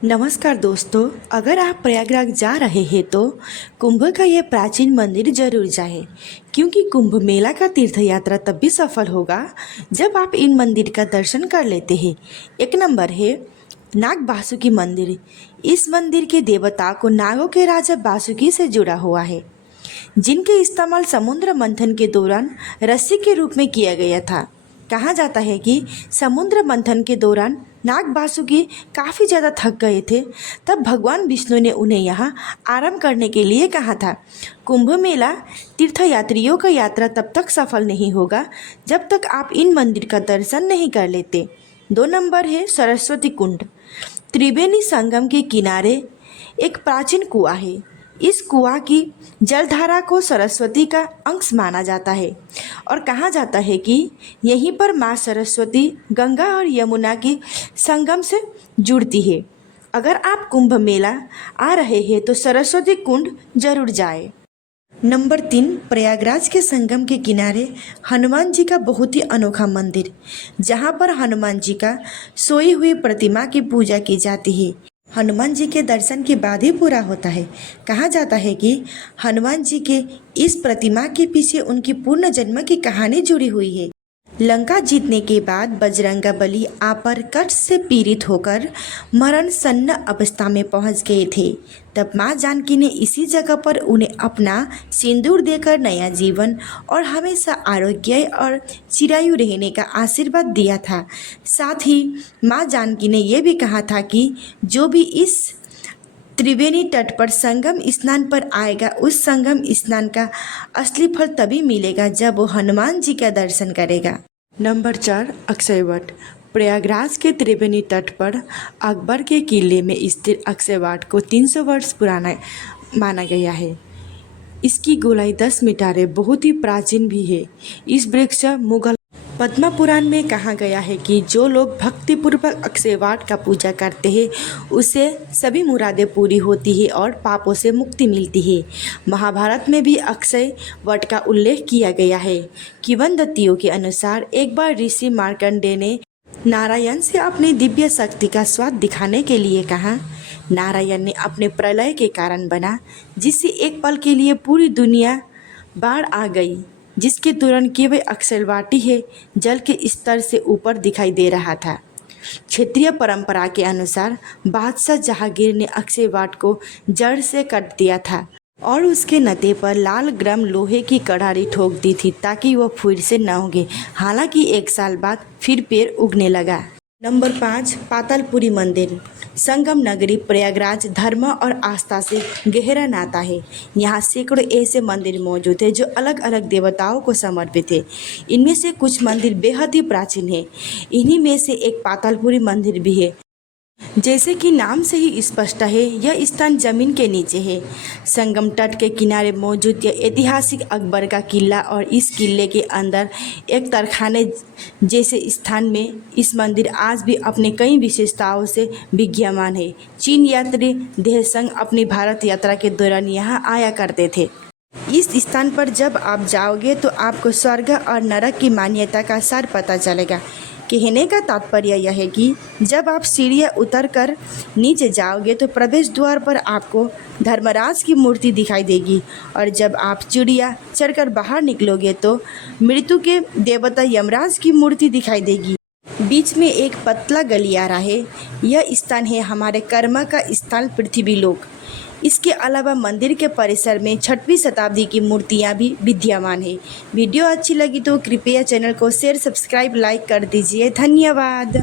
नमस्कार दोस्तों, अगर आप प्रयागराज जा रहे हैं तो कुंभ का ये प्राचीन मंदिर जरूर जाएं, क्योंकि कुंभ मेला का तीर्थ यात्रा तब भी सफल होगा जब आप इन मंदिर का दर्शन कर लेते हैं। एक नंबर है नाग बासुकी मंदिर। इस मंदिर के देवता को नागों के राजा बासुकी से जुड़ा हुआ है, जिनके इस्तेमाल समुद्र मंथन के दौरान रस्सी के रूप में किया गया था। कहा जाता है कि समुद्र मंथन के दौरान नाग बासुकी काफ़ी ज़्यादा थक गए थे, तब भगवान विष्णु ने उन्हें यहाँ आराम करने के लिए कहा था। कुंभ मेला तीर्थयात्रियों का यात्रा तब तक सफल नहीं होगा जब तक आप इन मंदिर का दर्शन नहीं कर लेते। 2 नंबर है सरस्वती कुंड। त्रिवेणी संगम के किनारे एक प्राचीन कुआं है। इस कुआं की जलधारा को सरस्वती का अंश माना जाता है और कहा जाता है कि यहीं पर माँ सरस्वती गंगा और यमुना की संगम से जुड़ती है। अगर आप कुंभ मेला आ रहे हैं तो सरस्वती कुंड जरूर जाए। नंबर 3, प्रयागराज के संगम के किनारे हनुमान जी का बहुत ही अनोखा मंदिर, जहाँ पर हनुमान जी का सोई हुई प्रतिमा की पूजा की जाती है। हनुमान जी के दर्शन के बाद ही पूरा होता है। कहा जाता है कि हनुमान जी के इस प्रतिमा के पीछे उनकी पूर्ण जन्म की कहानी जुड़ी हुई है। लंका जीतने के बाद बजरंगबली आपर कष्ट से पीड़ित होकर मरण सन्न अवस्था में पहुंच गए थे। तब माँ जानकी ने इसी जगह पर उन्हें अपना सिंदूर देकर नया जीवन और हमेशा आरोग्य और चिरायु रहने का आशीर्वाद दिया था। साथ ही माँ जानकी ने यह भी कहा था कि जो भी इस त्रिवेणी तट पर संगम स्नान पर आएगा, उस संगम स्नान का असली फल तभी मिलेगा जब वो हनुमान जी का दर्शन करेगा। नंबर 4, अक्षयवट। प्रयागराज के त्रिवेणी तट पर अकबर के किले में स्थित अक्षयवट को 300 वर्ष पुराना माना गया है। इसकी गोलाई 10 मीटर है, बहुत ही प्राचीन भी है। इस वृक्ष मुगल पद्म पुराण में कहा गया है कि जो लोग भक्तिपूर्वक अक्षयवट का पूजा करते हैं उसे सभी मुरादें पूरी होती है और पापों से मुक्ति मिलती है। महाभारत में भी अक्षय वट का उल्लेख किया गया है। किंवदंतियों के अनुसार एक बार ऋषि मार्कंडेय ने नारायण से अपनी दिव्य शक्ति का स्वाद दिखाने के लिए कहा। नारायण ने अपने प्रलय के कारण बना, जिससे एक पल के लिए पूरी दुनिया बाढ़ आ गई, जिसके तुरंत केवल अक्षयवट है जल के स्तर से ऊपर दिखाई दे रहा था। क्षेत्रीय परंपरा के अनुसार बादशाह जहांगीर ने अक्षयवट को जड़ से काट दिया था और उसके नते पर लाल ग्राम लोहे की कड़ारी ठोक दी थी ताकि वह फिर से न उगे। हालांकि 1 साल बाद फिर पेड़ उगने लगा। नंबर 5, पातालपुरी मंदिर। संगम नगरी प्रयागराज धर्म और आस्था से गहरा नाता है। यहाँ सैकड़ों ऐसे मंदिर मौजूद हैं जो अलग अलग देवताओं को समर्पित है। इनमें से कुछ मंदिर बेहद ही प्राचीन है। इन्हीं में से एक पातालपुरी मंदिर भी है। जैसे कि नाम से ही स्पष्ट है, यह स्थान जमीन के नीचे है। संगम तट के किनारे मौजूद यह ऐतिहासिक अकबर का किला और इस किले के अंदर एक तरखाने जैसे स्थान में इस मंदिर आज भी अपने कई विशेषताओं से विद्यमान है। चीन यात्री देहसंग अपनी भारत यात्रा के दौरान यहाँ आया करते थे। इस स्थान पर जब आप जाओगे तो आपको स्वर्ग और नरक की मान्यता का सार पता चलेगा। कहने का तात्पर्य यह है कि जब आप सीढ़ियाँ उतर कर नीचे जाओगे तो प्रवेश द्वार पर आपको धर्मराज की मूर्ति दिखाई देगी और जब आप सीढ़ियाँ चढ़कर बाहर निकलोगे तो मृत्यु के देवता यमराज की मूर्ति दिखाई देगी। बीच में एक पतला गलियारा है। यह स्थान है हमारे कर्म का स्थान पृथ्वी लोक। इसके अलावा मंदिर के परिसर में 6वीं शताब्दी की मूर्तियां भी विद्यमान है। वीडियो अच्छी लगी तो कृपया चैनल को शेयर, सब्सक्राइब, लाइक कर दीजिए। धन्यवाद।